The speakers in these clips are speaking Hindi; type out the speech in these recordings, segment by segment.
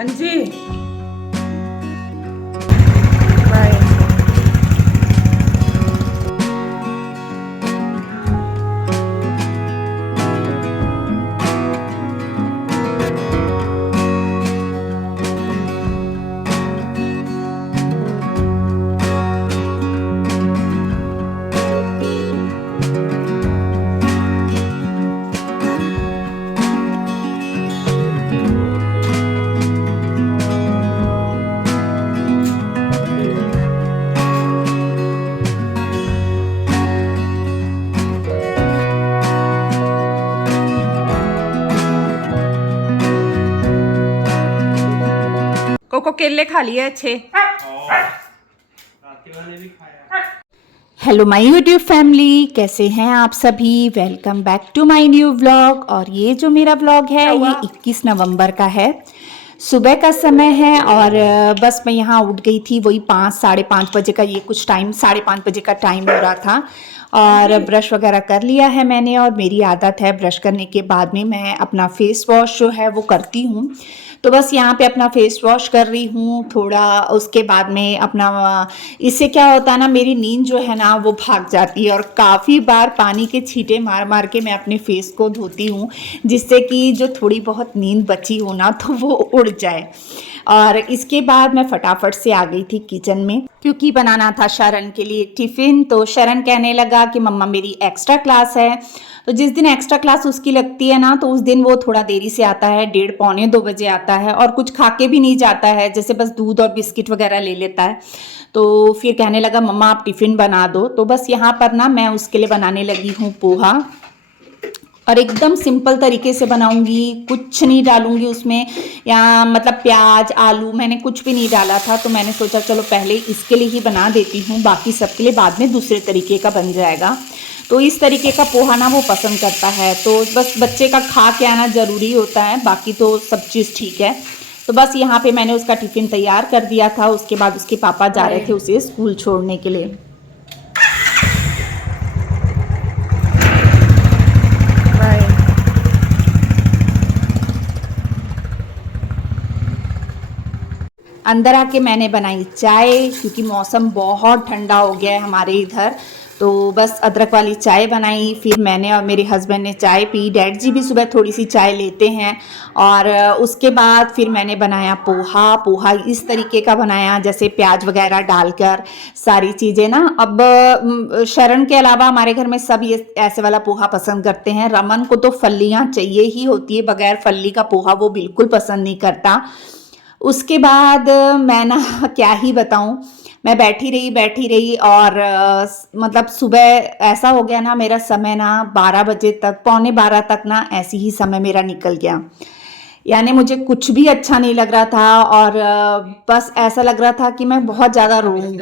हाँ जी। बाय। कोको केले खा लिए अच्छे। हेलो माय यूट्यूब फैमिली, कैसे हैं आप सभी। Welcome back to my new vlog. और ये जो मेरा व्लॉग है ये 21 नवंबर का है। सुबह का समय है और बस मैं यहाँ उठ गई थी, वही 5 साढ़े 5 बजे का, ये कुछ टाइम 5:30 बजे का टाइम हो रहा था। और ब्रश वगैरह कर लिया है मैंने, और मेरी आदत है ब्रश करने के बाद में मैं अपना फेस वॉश जो है वो करती हूँ। तो बस यहाँ पे अपना फेस वॉश कर रही हूँ थोड़ा, उसके बाद में अपना, इससे क्या होता है ना, मेरी नींद जो है ना वो भाग जाती है। और काफ़ी बार पानी के छींटे मार मार के मैं अपने फेस को धोती हूँ, जिससे कि जो थोड़ी बहुत नींद बची हो ना तो वो उड़ जाए। और इसके बाद मैं फटाफट से आ गई थी किचन में, क्योंकि बनाना था शरण के लिए टिफ़िन। तो शरण कहने लगा कि मम्मा मेरी एक्स्ट्रा क्लास है। तो जिस दिन एक्स्ट्रा क्लास उसकी लगती है ना, तो उस दिन वो थोड़ा देरी से आता है, 1:30 पौने 2 बजे आता है, और कुछ खा के भी नहीं जाता है, जैसे बस दूध और बिस्किट वगैरह ले लेता है। तो फिर कहने लगा मम्मा आप टिफ़िन बना दो। तो बस यहाँ पर ना मैं उसके लिए बनाने लगी हूँ पोहा, और एकदम सिंपल तरीके से बनाऊंगी, कुछ नहीं डालूंगी उसमें, या मतलब प्याज आलू मैंने कुछ भी नहीं डाला था। तो मैंने सोचा चलो पहले इसके लिए ही बना देती हूँ, बाकी सबके लिए बाद में दूसरे तरीके का बन जाएगा। तो इस तरीके का पोहा ना वो पसंद करता है, तो बस बच्चे का खा के आना ज़रूरी होता है, बाकी तो सब चीज़ ठीक है। तो बस यहाँ पे मैंने उसका टिफ़िन तैयार कर दिया था। उसके बाद उसके पापा जा रहे थे उसे स्कूल छोड़ने के लिए। बाय। अंदर आके मैंने बनाई चाय, क्योंकि मौसम बहुत ठंडा हो गया है हमारे इधर। तो बस अदरक वाली चाय बनाई, फिर मैंने और मेरे हस्बैंड ने चाय पी। डैड जी भी सुबह थोड़ी सी चाय लेते हैं। और उसके बाद फिर मैंने बनाया पोहा। पोहा इस तरीके का बनाया जैसे प्याज वगैरह डालकर, सारी चीज़ें ना। अब शरण के अलावा हमारे घर में सब ये ऐसे वाला पोहा पसंद करते हैं। रमन को तो फलियाँ चाहिए ही होती है, बगैर फली का पोहा वो बिल्कुल पसंद नहीं करता। उसके बाद मैं ना क्या ही बताऊं, मैं बैठी रही और मतलब सुबह ऐसा हो गया ना, मेरा समय ना 12 बजे तक, पौने 12 तक ना ऐसे ही समय मेरा निकल गया। यानी मुझे कुछ भी अच्छा नहीं लग रहा था, और बस ऐसा लग रहा था कि मैं बहुत ज़्यादा रोऊं।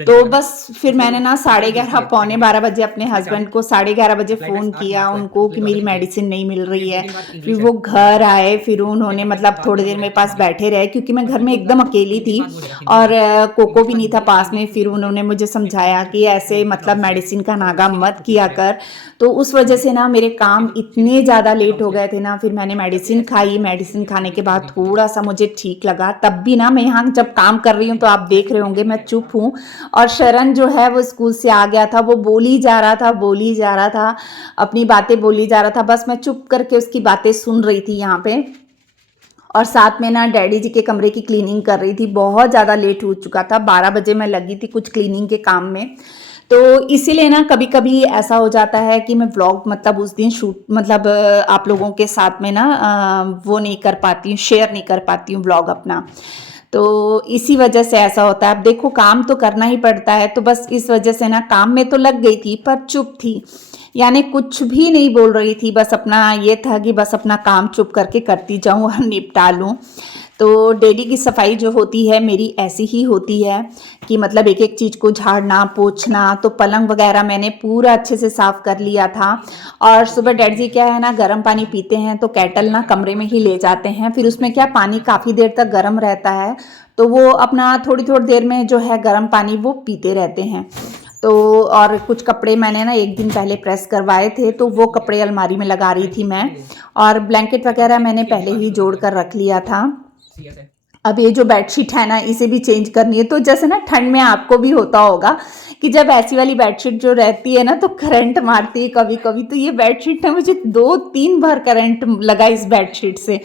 तो बस फिर मैंने ना 11:30 पौने 12 बजे अपने हस्बैंड को 11:30 बजे फ़ोन किया उनको कि मेरी मेडिसिन नहीं मिल रही है। फिर वो घर आए, फिर उन्होंने मतलब थोड़ी देर मेरे पास बैठे रहे, क्योंकि मैं घर में एकदम अकेली थी और कोको भी नहीं था पास में। फिर उन्होंने मुझे समझाया कि ऐसे मतलब मेडिसिन का नागा मत किया कर। तो उस वजह से ना मेरे काम इतने ज़्यादा लेट हो गए थे ना। फिर मैंने मेडिसिन खाई, मेडिसिन खाने के बाद थोड़ा सा मुझे ठीक लगा। तब भी ना मैं यहाँ जब काम कर रही हूँ तो आप देख रहे होंगे मैं चुप हूँ। और शरण जो है वो स्कूल से आ गया था, वो बोली जा रहा था, बोली जा रहा था, अपनी बातें बोली जा रहा था। बस मैं चुप करके उसकी बातें सुन रही थी यहाँ पे। और साथ में ना डैडी जी के कमरे की क्लीनिंग कर रही थी। बहुत ज़्यादा लेट हो चुका था, 12 बजे मैं लगी थी कुछ क्लीनिंग के काम में। तो इसीलिए ना कभी कभी ऐसा हो जाता है कि मैं व्लॉग मतलब उस दिन शूट मतलब आप लोगों के साथ में ना वो नहीं कर पाती हूँ, शेयर नहीं कर पाती हूँ व्लॉग अपना। तो इसी वजह से ऐसा होता है। अब देखो काम तो करना ही पड़ता है, तो बस इस वजह से ना काम में तो लग गई थी पर चुप थी, यानी कुछ भी नहीं बोल रही थी। बस अपना ये था कि बस अपना काम चुप करके करती जाऊं और निपटा लूं। तो डेली की सफाई जो होती है मेरी ऐसी ही होती है कि मतलब एक एक चीज़ को झाड़ना पोंछना। तो पलंग वगैरह मैंने पूरा अच्छे से साफ़ कर लिया था। और सुबह डैड जी क्या है ना, गर्म पानी पीते हैं, तो केटल ना कमरे में ही ले जाते हैं। फिर उसमें क्या पानी काफ़ी देर तक गर्म रहता है, तो वो अपना थोड़ी थोड़ी देर में जो है गर्म पानी वो पीते रहते हैं। तो और कुछ कपड़े मैंने ना एक दिन पहले प्रेस करवाए थे, तो वो कपड़े अलमारी में लगा रही थी मैं। और ब्लैंकेट वगैरह मैंने पहले ही जोड़ कर रख लिया था। अब ये जो बेडशीट है ना इसे भी चेंज करनी है। तो जैसे ना ठंड में आपको भी होता होगा कि जब ऐसी वाली बेडशीट जो रहती है ना तो करंट मारती है कभी कभी। तो ये बेडशीट ना मुझे 2-3 बार करंट लगा इस बेडशीट से।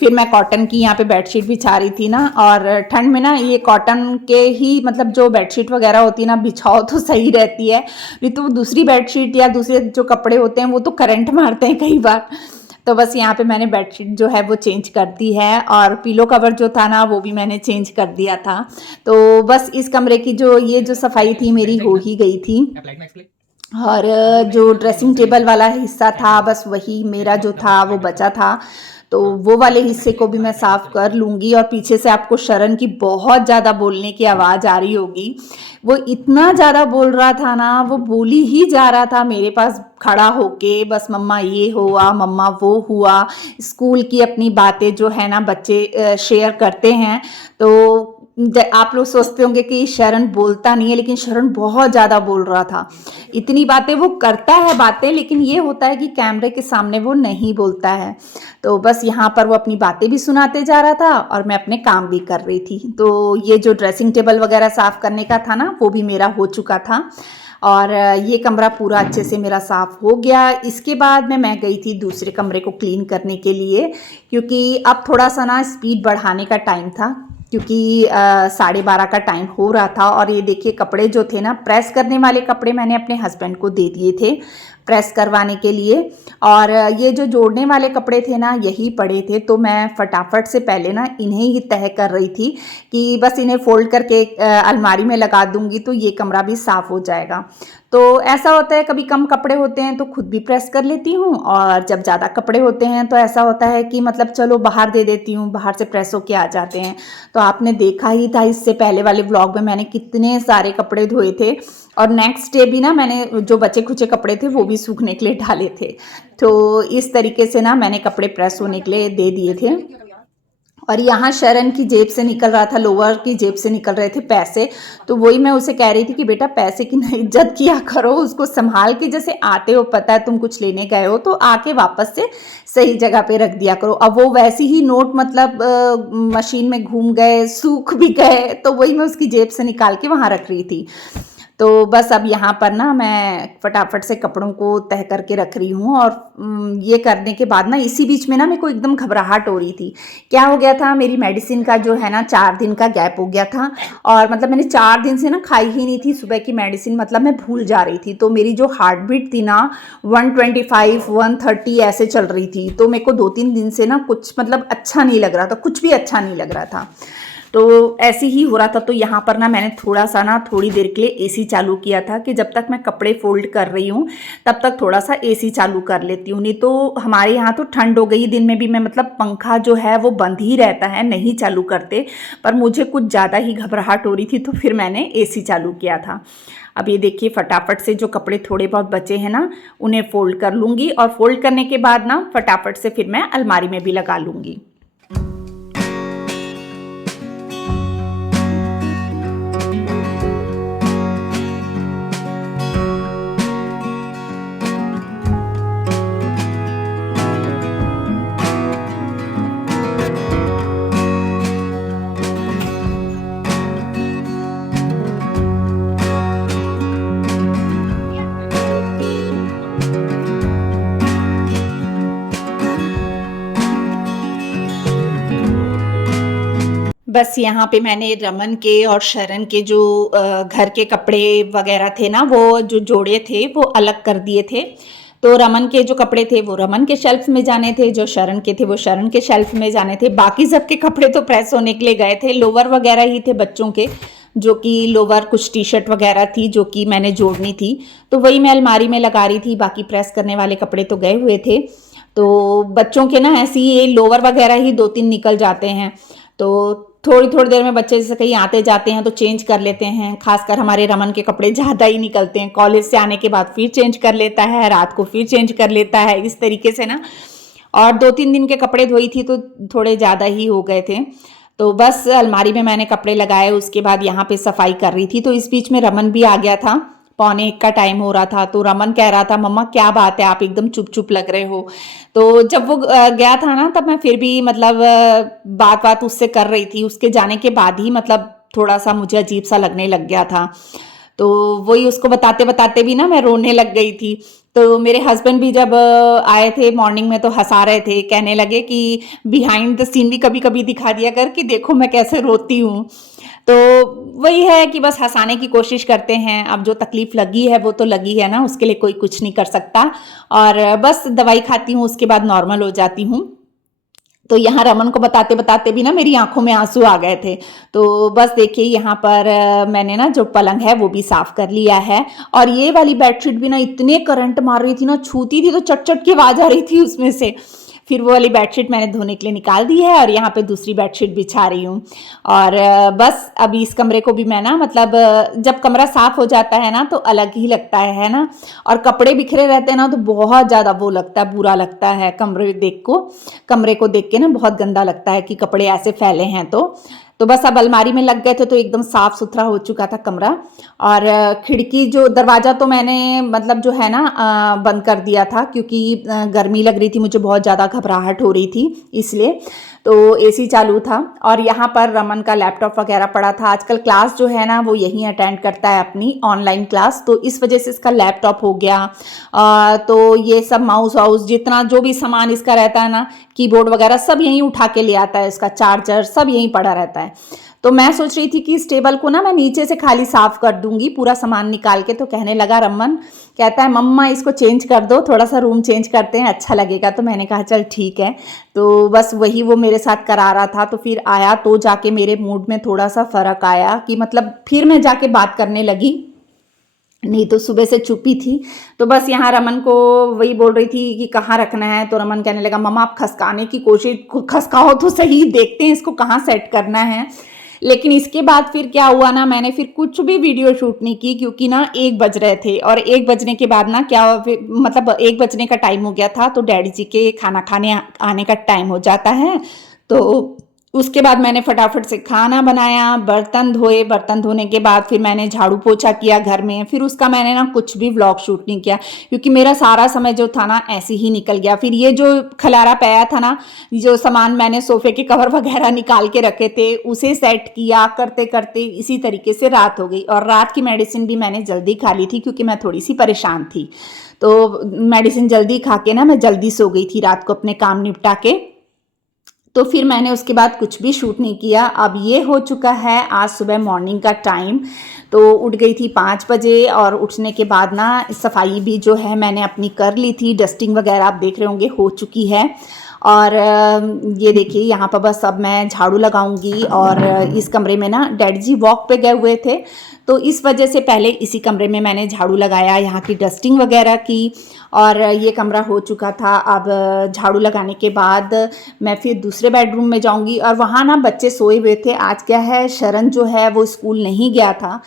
फिर मैं कॉटन की यहाँ पे बेडशीट बिछा रही थी ना, और ठंड में ना ये कॉटन के ही मतलब जो बेडशीट वगैरह होती है ना बिछाओ तो सही रहती है, नहीं तो दूसरी बेडशीट या दूसरे जो कपड़े होते हैं वो तो करंट मारते हैं कई बार। तो बस यहाँ पे मैंने बेडशीट जो है वो चेंज कर दी है, और पिलो कवर जो था ना वो भी मैंने चेंज कर दिया था। तो बस इस कमरे की जो सफाई थी मेरी हो ही गई थी। और जो ड्रेसिंग टेबल वाला हिस्सा था बस वही मेरा जो था वो बचा था, तो वो वाले हिस्से को भी मैं साफ कर लूँगी। और पीछे से आपको शरण की बहुत ज़्यादा बोलने की आवाज़ आ रही होगी। वो इतना ज़्यादा बोल रहा था ना, वो बोली ही जा रहा था मेरे पास खड़ा होके, बस मम्मा ये हुआ, मम्मा वो हुआ। स्कूल की अपनी बातें जो है ना बच्चे शेयर करते हैं, तो आप लोग सोचते होंगे कि शरण बोलता नहीं है, लेकिन शरण बहुत ज़्यादा बोल रहा था। इतनी बातें वो करता है बातें, लेकिन ये होता है कि कैमरे के सामने वो नहीं बोलता है। तो बस यहाँ पर वो अपनी बातें भी सुनाते जा रहा था और मैं अपने काम भी कर रही थी। तो ये जो ड्रेसिंग टेबल वगैरह साफ़ करने का था ना वो भी मेरा हो चुका था, और ये कमरा पूरा अच्छे से मेरा साफ़ हो गया। इसके बाद में मैं गई थी दूसरे कमरे को क्लीन करने के लिए, क्योंकि अब थोड़ा सा ना स्पीड बढ़ाने का टाइम था, क्योंकि 12:30 का टाइम हो रहा था। और ये देखिए कपड़े जो थे ना, प्रेस करने वाले कपड़े मैंने अपने हस्बैंड को दे दिए थे प्रेस करवाने के लिए, और ये जो जोड़ने वाले कपड़े थे ना यही पड़े थे। तो मैं फटाफट से पहले ना इन्हें ही तह कर रही थी कि बस इन्हें फोल्ड करके अलमारी में लगा दूंगी तो ये कमरा भी साफ़ हो जाएगा। तो ऐसा होता है कभी कम कपड़े होते हैं तो खुद भी प्रेस कर लेती हूँ, और जब ज़्यादा कपड़े होते हैं तो ऐसा होता है कि मतलब चलो बाहर दे देती हूँ, बाहर से प्रेस होके आ जाते हैं। तो आपने देखा ही था इससे पहले वाले व्लॉग में मैंने कितने सारे कपड़े धोए थे, और नेक्स्ट डे भी ना मैंने जो बचे खुचे कपड़े थे वो भी सूखने के लिए डाले थे। तो इस तरीके से ना मैंने कपड़े प्रेस होने के लिए दे दिए थे। और यहाँ शरण की जेब से निकल रहा था, लोअर की जेब से निकल रहे थे पैसे। तो वही मैं उसे कह रही थी कि बेटा पैसे की ना इज्जत किया करो, उसको संभाल के, जैसे आते हो पता है तुम कुछ लेने गए हो तो आके वापस से सही जगह पे रख दिया करो। अब वो वैसे ही नोट मतलब मशीन में घूम गए, सूख भी गए, तो वही मैं उसकी जेब से निकाल के वहाँ रख रही थी। तो बस अब यहाँ पर ना मैं फटाफट से कपड़ों को तह करके रख रही हूँ। और ये करने के बाद ना इसी बीच में ना मेरे को एकदम घबराहट हो रही थी। क्या हो गया था, मेरी मेडिसिन का जो है ना 4 दिन का गैप हो गया था, और मतलब मैंने 4 दिन से ना खाई ही नहीं थी सुबह की मेडिसिन, मतलब मैं भूल जा रही थी। तो मेरी जो हार्ट बीट थी ना 125 130 ऐसे चल रही थी। तो मेरे को 2-3 दिन से ना कुछ मतलब अच्छा नहीं लग रहा था, कुछ भी अच्छा नहीं लग रहा था। तो ऐसे ही हो रहा था। तो यहाँ पर ना मैंने थोड़ा सा ना थोड़ी देर के लिए एसी चालू किया था कि जब तक मैं कपड़े फोल्ड कर रही हूँ तब तक थोड़ा सा एसी चालू कर लेती हूँ। नहीं तो हमारे यहाँ तो ठंड हो गई, दिन में भी मैं मतलब पंखा जो है वो बंद ही रहता है, नहीं चालू करते। पर मुझे कुछ ज़्यादा ही घबराहट हो रही थी तो फिर मैंने एसी चालू किया था। अब ये देखिए फटाफट से जो कपड़े थोड़े बहुत बचे हैं ना उन्हें फोल्ड कर लूँगी, और फोल्ड करने के बाद ना फटाफट से फिर मैं अलमारी में भी लगा लूँगी। बस यहाँ पे मैंने रमन के और शरण के जो घर के कपड़े वगैरह थे ना वो जो जोड़े थे वो अलग कर दिए थे। तो रमन के जो कपड़े थे वो रमन के शेल्फ में जाने थे, जो शरण के थे वो शरण के शेल्फ में जाने थे। बाकी सबके कपड़े तो प्रेस होने के लिए गए थे। लोअर वगैरह ही थे बच्चों के, जो कि लोअर कुछ टी शर्ट वगैरह थी जो कि मैंने जोड़नी थी, तो वही मैं अलमारी में लगा रही थी। बाकी प्रेस करने वाले कपड़े तो गए हुए थे। तो बच्चों के ना ऐसे ही ये लोअर वगैरह ही 2-3 निकल जाते हैं। तो थोड़ी थोड़ी देर में बच्चे जैसे कहीं आते जाते हैं तो चेंज कर लेते हैं। खासकर हमारे रमन के कपड़े ज़्यादा ही निकलते हैं, कॉलेज से आने के बाद फिर चेंज कर लेता है, रात को फिर चेंज कर लेता है, इस तरीके से ना। और 2-3 दिन के कपड़े धोई थी तो थोड़े ज़्यादा ही हो गए थे। तो बस अलमारी में मैंने कपड़े लगाए, उसके बाद यहाँ पे सफाई कर रही थी। तो इस बीच में रमन भी आ गया था 1:45 का टाइम हो रहा था। तो रमन कह रहा था मम्मा क्या बात है, आप एकदम चुप चुप लग रहे हो। तो जब वो गया था ना, तब मैं फिर भी मतलब बात बात उससे कर रही थी। उसके जाने के बाद ही मतलब थोड़ा सा मुझे अजीब सा लगने लग गया था। तो वही उसको बताते बताते भी ना मैं रोने लग गई थी। तो मेरे हस्बैंड भी जब आए थे मॉर्निंग में तो हंसा रहे थे, कहने लगे कि बिहाइंड द सीन भी कभी कभी दिखा दिया कर कि देखो मैं कैसे रोती हूँ। तो वही है कि बस हंसाने की कोशिश करते हैं। अब जो तकलीफ लगी है वो तो लगी है ना, उसके लिए कोई कुछ नहीं कर सकता। और बस दवाई खाती हूँ, उसके बाद नॉर्मल हो जाती हूँ। तो यहाँ रमन को बताते बताते भी ना मेरी आंखों में आंसू आ गए थे। तो बस देखिए यहाँ पर मैंने ना जो पलंग है वो भी साफ कर लिया है। और ये वाली बेडशीट भी ना इतने करंट मार रही थी ना, छूती थी तो चट चट की आवाज आ रही थी उसमें से। फिर वो वाली बेडशीट मैंने धोने के लिए निकाल दी है और यहाँ पे दूसरी बेडशीट बिछा रही हूँ। और बस अभी इस कमरे को भी मैं ना मतलब जब कमरा साफ हो जाता है ना तो अलग ही लगता है ना। और कपड़े बिखरे रहते हैं ना तो बहुत ज़्यादा वो लगता है, बुरा लगता है। कमरे को देख के ना बहुत गंदा लगता है कि कपड़े ऐसे फैले हैं। तो बस अब अलमारी में लग गए थे तो एकदम साफ सुथरा हो चुका था कमरा। और खिड़की जो दरवाज़ा तो मैंने मतलब जो है ना बंद कर दिया था, क्योंकि गर्मी लग रही थी मुझे, बहुत ज़्यादा घबराहट हो रही थी इसलिए। तो एसी चालू था। और यहाँ पर रमन का लैपटॉप वगैरह पड़ा था। आजकल क्लास जो है ना वो यहीं अटेंड करता है, अपनी ऑनलाइन क्लास। तो इस वजह से इसका लैपटॉप हो गया। तो ये सब माउस वाउस जितना जो भी सामान इसका रहता है ना, कीबोर्ड वगैरह सब यहीं उठा के ले आता है। इसका चार्जर सब यहीं पड़ा रहता है। तो मैं सोच रही थी कि इस टेबल को ना मैं नीचे से खाली साफ कर दूंगी पूरा सामान निकाल के। तो कहने लगा रमन, कहता है मम्मा इसको चेंज कर दो, थोड़ा सा रूम चेंज करते हैं, अच्छा लगेगा। तो मैंने कहा चल ठीक है। तो बस वही वो मेरे साथ करा रहा था। तो फिर आया तो जाके मेरे मूड में थोड़ा सा फर्क आया कि मतलब फिर मैं जाके बात करने लगी, नहीं तो सुबह से चुपी थी। तो बस यहाँ रमन को वही बोल रही थी कि कहाँ रखना है। तो रमन कहने लगा मम्मा आप खसकाने की कोशिश, खसकाओ तो सही, देखते हैं इसको कहाँ सेट करना है। लेकिन इसके बाद फिर क्या हुआ ना, मैंने फिर कुछ भी वीडियो शूट नहीं की, क्योंकि ना 1 बज रहे थे। और 1 बजने के बाद ना क्या मतलब 1 बजने का टाइम हो गया था। तो डैडी जी के खाना खाने आने का टाइम हो जाता है। तो उसके बाद मैंने फटाफट से खाना बनाया, बर्तन धोए। बर्तन धोने के बाद फिर मैंने झाड़ू पोछा किया घर में। फिर उसका मैंने ना कुछ भी व्लॉग शूट नहीं किया, क्योंकि मेरा सारा समय जो था ना ऐसे ही निकल गया। फिर ये जो खलारा पाया था ना, जो सामान मैंने सोफे के कवर वगैरह निकाल के रखे थे उसे सेट किया, करते करते इसी तरीके से रात हो गई। और रात की मेडिसिन भी मैंने जल्दी खा ली थी, क्योंकि मैं थोड़ी सी परेशान थी। तो मेडिसिन जल्दी खा के ना मैं जल्दी सो गई थी रात को अपने काम निपटा के। तो फिर मैंने उसके बाद कुछ भी शूट नहीं किया। अब ये हो चुका है आज सुबह मॉर्निंग का टाइम। तो उठ गई थी 5 बजे। और उठने के बाद ना सफाई भी जो है मैंने अपनी कर ली थी, डस्टिंग वगैरह आप देख रहे होंगे हो चुकी है। और ये देखिए यहाँ पर बस अब मैं झाड़ू लगाऊंगी। और इस कमरे में ना डैडी जी वॉक पे गए हुए थे, तो इस वजह से पहले इसी कमरे में मैंने झाड़ू लगाया, यहाँ की डस्टिंग वगैरह की। और ये कमरा हो चुका था। अब झाड़ू लगाने के बाद मैं फिर दूसरे बेडरूम में जाऊंगी। और वहाँ ना बच्चे सोए हुए थे। आज क्या है, शरण जो है वो स्कूल नहीं गया था।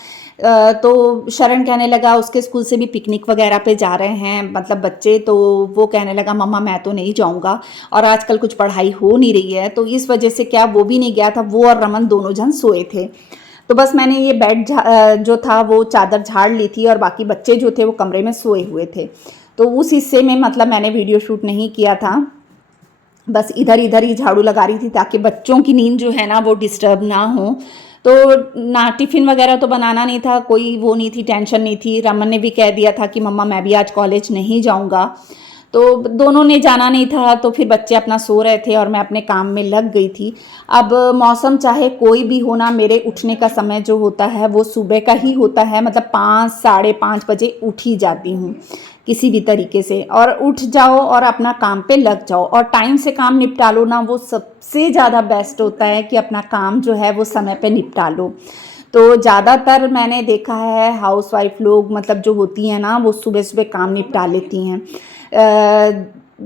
तो शरण कहने लगा उसके स्कूल से भी पिकनिक वगैरह पे जा रहे हैं मतलब बच्चे। तो वो कहने लगा मम्मा मैं तो नहीं जाऊंगा, और आजकल कुछ पढ़ाई हो नहीं रही है। तो इस वजह से क्या वो भी नहीं गया था, वो और रमन दोनों जन सोए थे। तो बस मैंने ये बेड जो था वो चादर झाड़ ली थी, और बाकी बच्चे जो थे वो कमरे में सोए हुए थे। तो उस हिस्से में मतलब मैंने वीडियो शूट नहीं किया था। बस इधर इधर ही झाड़ू लगा रही थी, ताकि बच्चों की नींद जो है ना वो डिस्टर्ब ना हो। तो ना टिफ़िन वगैरह तो बनाना नहीं था, कोई वो नहीं थी, टेंशन नहीं थी। रमन ने भी कह दिया था कि मम्मा मैं भी आज कॉलेज नहीं जाऊंगा। तो दोनों ने जाना नहीं था। तो फिर बच्चे अपना सो रहे थे और मैं अपने काम में लग गई थी। अब मौसम चाहे कोई भी हो ना, मेरे उठने का समय जो होता है वो सुबह का ही होता है। मतलब 5 साढ़े 5 बजे उठ ही जाती हूँ किसी भी तरीके से। और उठ जाओ और अपना काम पे लग जाओ, और टाइम से काम निपटा लो ना, वो सबसे ज़्यादा बेस्ट होता है कि अपना काम जो है वो समय पे निपटा लो। तो ज़्यादातर मैंने देखा है हाउसवाइफ लोग मतलब जो होती हैं ना, वो सुबह सुबह काम निपटा लेती हैं।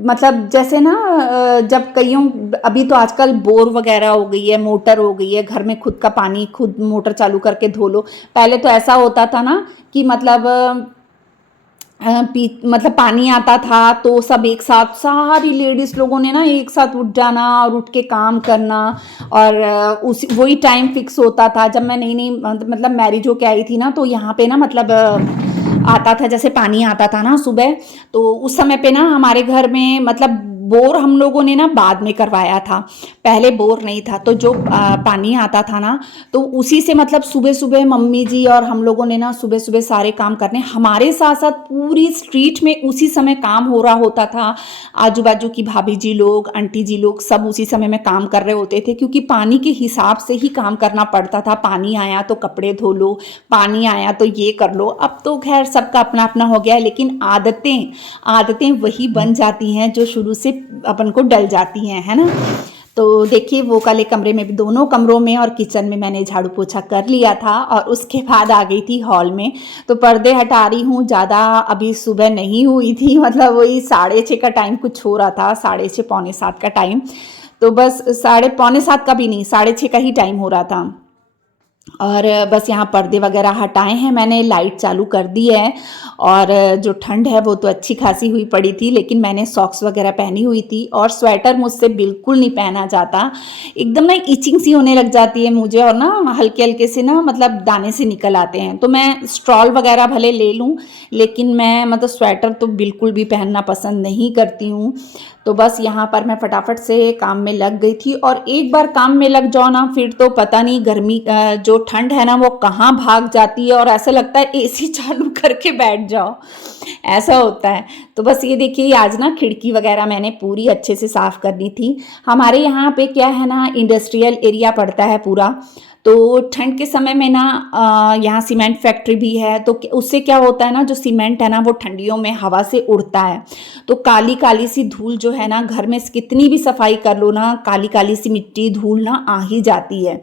मतलब जैसे ना जब कईयों, अभी तो आजकल बोर वगैरह हो गई है, मोटर हो गई है, घर में खुद का पानी खुद मोटर चालू करके धो लो। पहले तो ऐसा होता था ना कि मतलब मतलब पानी आता था तो सब एक साथ, सारी लेडीज़ लोगों ने ना एक साथ उठ जाना और उठ के काम करना। और उस वही टाइम फिक्स होता था। जब मैं नई नई मतलब मैरिज होके आई थी ना, तो यहाँ पे ना मतलब आता था, जैसे पानी आता था ना सुबह, तो उस समय पे ना हमारे घर में मतलब बोर हम लोगों ने ना बाद में करवाया था, पहले बोर नहीं था। तो जो पानी आता था ना, तो उसी से मतलब सुबह सुबह मम्मी जी और हम लोगों ने ना सुबह सुबह सारे काम करने, हमारे साथ साथ पूरी स्ट्रीट में उसी समय काम हो रहा होता था। आजू बाजू की भाभी जी लोग, आंटी जी लोग सब उसी समय में काम कर रहे होते थे, क्योंकि पानी के हिसाब से ही काम करना पड़ता था। पानी आया तो कपड़े धो लो, पानी आया तो ये कर लो। अब तो खैर सबका अपना अपना हो गया है, लेकिन आदतें आदतें वही बन जाती हैं जो शुरू से अपन को डल जाती हैं, है ना। तो देखिए वो वाले कमरे में भी, दोनों कमरों में और किचन में मैंने झाड़ू पोछा कर लिया था, और उसके बाद आ गई थी हॉल में। तो पर्दे हटा रही हूँ, ज़्यादा अभी सुबह नहीं हुई थी, मतलब वही 6:30 का टाइम कुछ हो रहा था, 6:30 पौने 7 का टाइम। तो बस साढ़े पौने 7 का भी नहीं, 6:30 का ही टाइम हो रहा था। और बस यहाँ पर्दे वगैरह हटाए हैं मैंने, लाइट चालू कर दी है। और जो ठंड है वो तो अच्छी खासी हुई पड़ी थी, लेकिन मैंने सॉक्स वगैरह पहनी हुई थी, और स्वेटर मुझसे बिल्कुल नहीं पहना जाता। एकदम ना इचिंग सी होने लग जाती है मुझे, और ना हल्के हल्के से ना मतलब दाने से निकल आते हैं। तो मैं स्ट्रॉल वगैरह भले ले लूँ, लेकिन मैं मतलब स्वेटर तो बिल्कुल भी पहनना पसंद नहीं करती हूँ। तो बस यहाँ पर मैं फटाफट से काम में लग गई थी, और एक बार काम में लग जाओ ना, फिर तो पता नहीं गर्मी जो ठंड है ना वो कहाँ भाग जाती है, और ऐसा लगता है एसी चालू करके बैठ जाओ, ऐसा होता है। तो बस ये देखिए, आज ना खिड़की वगैरह मैंने पूरी अच्छे से साफ़ करनी थी। हमारे यहाँ पे क्या है ना, इंडस्ट्रियल एरिया पड़ता है पूरा। तो ठंड के समय में ना यहाँ सीमेंट फैक्ट्री भी है, तो उससे क्या होता है ना, जो सीमेंट है ना वो ठंडियों में हवा से उड़ता है। तो काली काली सी धूल जो है ना, घर में कितनी भी सफाई कर लो ना, काली काली सी मिट्टी धूल ना आ ही जाती है।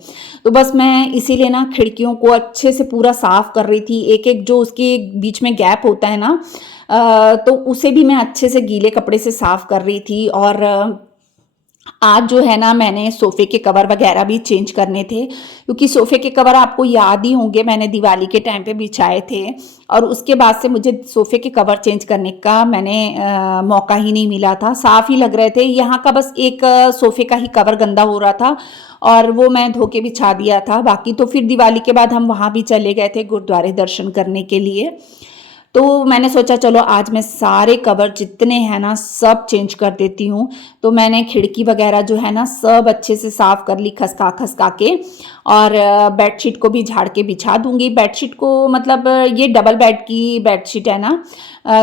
तो बस मैं इसीलिए ना खिड़कियों को अच्छे से पूरा साफ कर रही थी। एक एक जो उसके बीच में गैप होता है ना, तो उसे भी मैं अच्छे से गीले कपड़े से साफ कर रही थी। और आज जो है ना, मैंने सोफ़े के कवर वगैरह भी चेंज करने थे, क्योंकि सोफ़े के कवर आपको याद ही होंगे मैंने दिवाली के टाइम पे बिछाए थे, और उसके बाद से मुझे सोफ़े के कवर चेंज करने का मौका ही नहीं मिला था। साफ़ ही लग रहे थे। यहाँ का बस एक सोफ़े का ही कवर गंदा हो रहा था, और वो मैं धो के बिछा दिया था। बाकी तो फिर दिवाली के बाद हम वहाँ भी चले गए थे गुरुद्वारे दर्शन करने के लिए। तो मैंने सोचा चलो आज मैं सारे कवर जितने हैं ना सब चेंज कर देती हूँ। तो मैंने खिड़की वगैरह जो है ना सब अच्छे से साफ कर ली, खसका खसका के। और बेडशीट को भी झाड़ के बिछा दूंगी। बेडशीट को मतलब ये डबल बेड की बेडशीट है ना,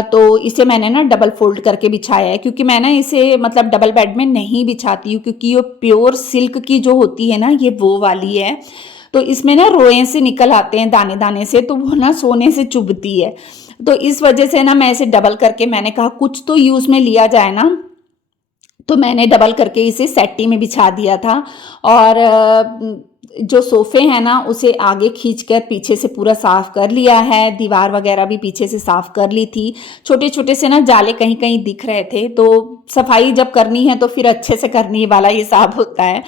तो इसे मैंने ना डबल फोल्ड करके बिछाया है, क्योंकि मैं ना इसे मतलब डबल बेड में नहीं बिछाती हूँ, क्योंकि ये प्योर सिल्क की जो होती है ना, ये वो वाली है। तो इसमें ना रोएं से निकल आते हैं दाने दाने से, तो वो ना सोने से चुभती है। तो इस वजह से ना मैं इसे डबल करके, मैंने कहा कुछ तो यूज़ में लिया जाए ना, तो मैंने डबल करके इसे सेट्टी में बिछा दिया था। और जो सोफ़े हैं ना उसे आगे खींचकर पीछे से पूरा साफ़ कर लिया है। दीवार वगैरह भी पीछे से साफ़ कर ली थी। छोटे छोटे से ना जाले कहीं कहीं दिख रहे थे, तो सफाई जब करनी है तो फिर अच्छे से करनी वाला हिसाब होता है।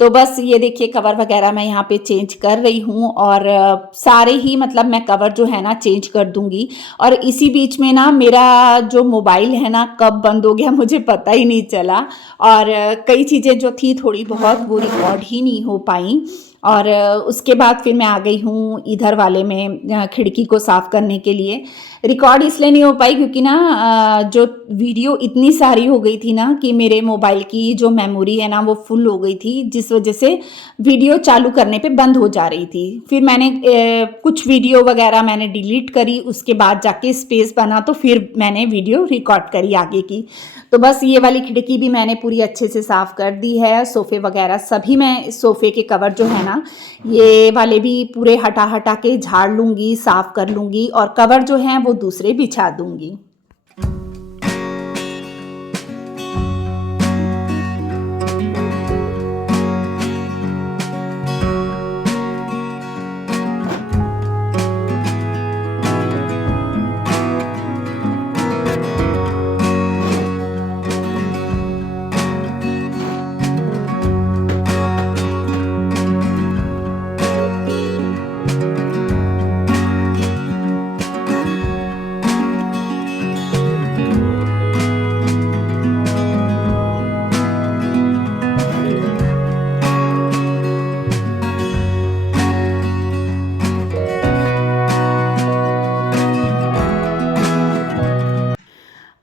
तो बस ये देखिए कवर वगैरह मैं यहाँ पे चेंज कर रही हूँ, और सारे ही मतलब मैं कवर जो है ना चेंज कर दूंगी। और इसी बीच में ना मेरा जो मोबाइल है ना कब बंद हो गया मुझे पता ही नहीं चला, और कई चीज़ें जो थी थोड़ी बहुत वो रिकॉर्ड ही नहीं हो पाई। और उसके बाद फिर मैं आ गई हूँ इधर वाले में खिड़की को साफ़ करने के लिए। रिकॉर्ड इसलिए नहीं हो पाई क्योंकि ना जो वीडियो इतनी सारी हो गई थी ना कि मेरे मोबाइल की जो मेमोरी है ना वो फुल हो गई थी, जिस वजह से वीडियो चालू करने पे बंद हो जा रही थी। फिर मैंने कुछ वीडियो वगैरह मैंने डिलीट करी, उसके बाद जाके स्पेस बना तो फिर मैंने वीडियो रिकॉर्ड करी आगे की। तो बस ये वाली खिड़की भी मैंने पूरी अच्छे से साफ़ कर दी है। सोफ़े वगैरह सभी, मैं सोफ़े के कवर जो है ना ये वाले भी पूरे हटा हटा के झाड़ लूँगी, साफ़ कर लूँगी, और कवर जो हैं वो दूसरे बिछा दूँगी।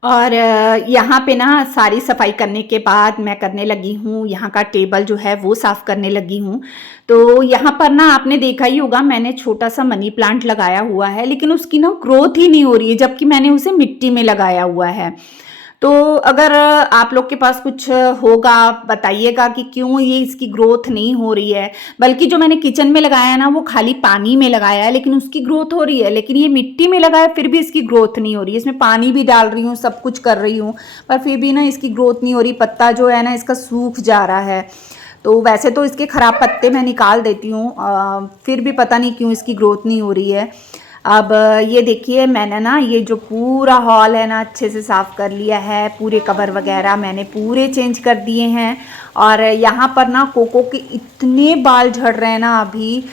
और यहाँ पे ना सारी सफाई करने के बाद मैं करने लगी हूँ, यहाँ का टेबल जो है वो साफ़ करने लगी हूँ। तो यहाँ पर ना आपने देखा ही होगा, मैंने छोटा सा मनी प्लांट लगाया हुआ है, लेकिन उसकी ना ग्रोथ ही नहीं हो रही है, जबकि मैंने उसे मिट्टी में लगाया हुआ है। तो अगर आप लोग के पास कुछ होगा बताइएगा कि क्यों ये इसकी ग्रोथ नहीं हो रही है। बल्कि जो मैंने किचन में लगाया है ना, वो खाली पानी में लगाया है, लेकिन उसकी ग्रोथ हो रही है। लेकिन ये मिट्टी में लगाया फिर भी इसकी ग्रोथ नहीं हो रही है। इसमें पानी भी डाल रही हूँ, सब कुछ कर रही हूँ, पर फिर भी ना इसकी ग्रोथ नहीं हो रही। पत्ता जो है ना इसका सूख जा रहा है। तो वैसे तो इसके ख़राब पत्ते मैं निकाल देती हूँ, फिर भी पता नहीं क्यों इसकी ग्रोथ नहीं हो रही है। अब ये देखिए, मैंने ना ये जो पूरा हॉल है ना अच्छे से साफ़ कर लिया है। पूरे कवर वगैरह मैंने पूरे चेंज कर दिए हैं। और यहाँ पर ना कोको के इतने बाल झड़ रहे हैं ना, अभी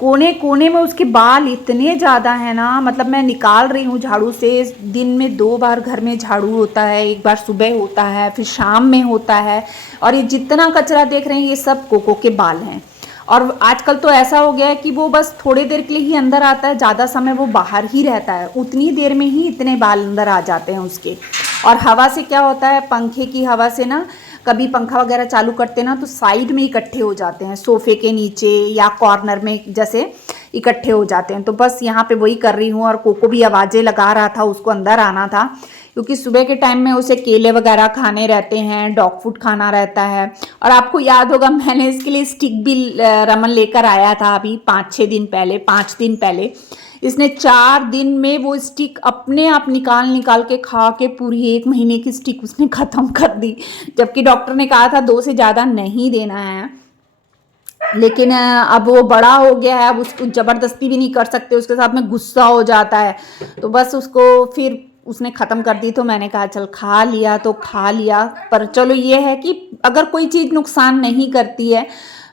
कोने कोने में उसके बाल इतने ज़्यादा हैं ना, मतलब मैं निकाल रही हूँ झाड़ू से। दिन में 2 बार घर में झाड़ू होता है, एक बार सुबह होता है, फिर शाम में होता है। और ये जितना कचरा देख रहे हैं ये सब कोको के बाल हैं। और आजकल तो ऐसा हो गया है कि वो बस थोड़ी देर के लिए ही अंदर आता है, ज़्यादा समय वो बाहर ही रहता है। उतनी देर में ही इतने बाल अंदर आ जाते हैं उसके। और हवा से क्या होता है, पंखे की हवा से ना, कभी पंखा वगैरह चालू करते ना तो साइड में इकट्ठे हो जाते हैं, सोफे के नीचे या कॉर्नर में जैसे इकट्ठे हो जाते हैं। तो बस यहाँ पे वही कर रही हूँ। और कोको भी आवाज़ें लगा रहा था, उसको अंदर आना था, क्योंकि सुबह के टाइम में उसे केले वगैरह खाने रहते हैं, डॉग फूड खाना रहता है। और आपको याद होगा मैंने इसके लिए स्टिक भी रमन लेकर आया था अभी 5 दिन पहले। इसने 4 दिन में वो स्टिक अपने आप निकाल के खा के पूरी 1 महीने की स्टिक उसने ख़त्म कर दी। जबकि डॉक्टर ने कहा था 2 से ज़्यादा नहीं देना है। लेकिन अब वो बड़ा हो गया है, अब उसको ज़बरदस्ती भी नहीं कर सकते, उसके साथ में गुस्सा हो जाता है। तो बस उसको फिर उसने ख़त्म कर दी। तो मैंने कहा चल खा लिया तो खा लिया, पर चलो ये है कि अगर कोई चीज़ नुकसान नहीं करती है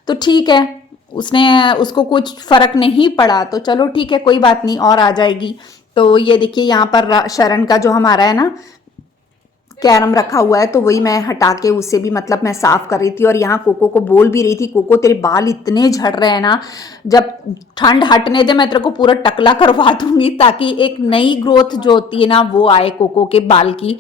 तो ठीक है। उसको कुछ फ़र्क नहीं पड़ा तो चलो ठीक है, कोई बात नहीं, और आ जाएगी। तो ये देखिए यहाँ पर शरण का जो हमारा है ना कैरम रखा हुआ है, तो वही मैं हटा के उसे भी मतलब मैं साफ़ कर रही थी। और यहाँ कोको को बोल भी रही थी, कोको तेरे बाल इतने झड़ रहे हैं ना, जब ठंड हटने दे मैं तेरे को पूरा टकला करवा दूंगी, ताकि एक नई ग्रोथ जो होती है ना वो आए कोको के बाल की।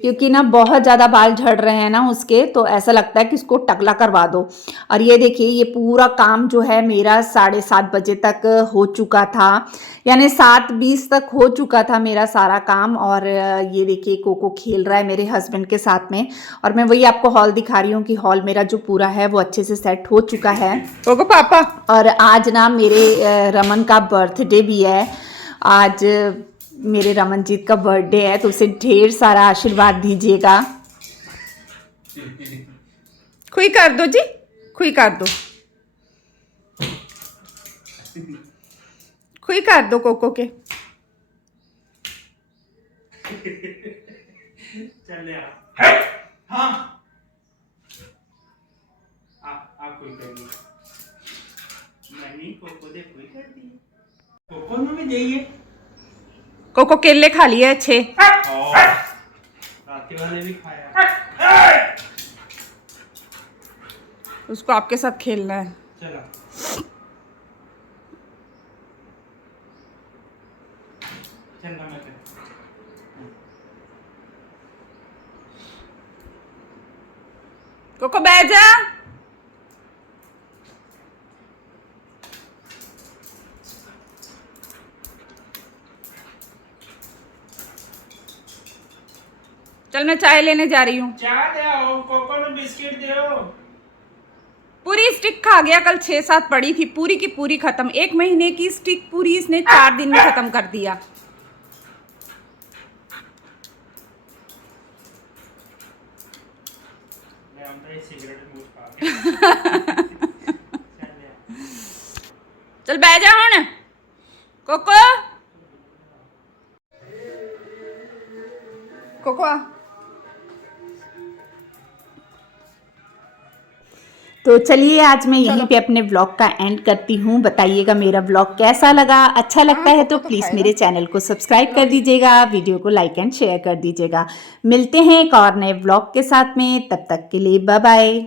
क्योंकि ना बहुत ज़्यादा बाल झड़ रहे हैं ना उसके, तो ऐसा लगता है कि इसको टकला करवा दो। और ये देखिए, ये पूरा काम जो है मेरा 7:30 बजे तक हो चुका था, यानी 7:20 तक हो चुका था मेरा सारा काम। और ये देखिए कोको खेल रहा है मेरे हस्बैंड के साथ में। और मैं वही आपको हॉल दिखा रही हूँ कि हॉल मेरा जो पूरा है वो अच्छे से सेट हो चुका है। कोको पापा। और आज ना मेरे रमन का बर्थडे भी है। आज मेरे रमनजीत का बर्थडे है, तो उसे ढेर सारा आशीर्वाद दीजिएगा। खुई कर दो जी, खुई कर दो, खुई कर दो कोको के। चल यार। हाँ, आप कोई कर दी, मैंने कोको दे कोई कर दी, कोको में भी जाइए। कोको केले खा लिए 6। रात वाले भी खाया। उसको आपके साथ खेलना है। चलो चलना मैं कोको बैठ जा। चल मैं चाय लेने जा रही हूँ। चाय दे आओ, कोको ने बिस्किट दे आओ। पूरी स्टिक खा गया, कल 6-7 पड़ी थी, पूरी की पूरी खत्म। 1 महीने की स्टिक पूरी इसने 4 दिन में खत्म कर दिया। चल बैठ जा हुण कोको। कोको आ। तो चलिए आज मैं यहीं पे अपने व्लॉग का एंड करती हूँ। बताइएगा मेरा व्लॉग कैसा लगा। अच्छा लगता है तो प्लीज़ मेरे चैनल को सब्सक्राइब कर दीजिएगा, वीडियो को लाइक एंड शेयर कर दीजिएगा। मिलते हैं एक और नए व्लॉग के साथ में, तब तक के लिए बाय बाय।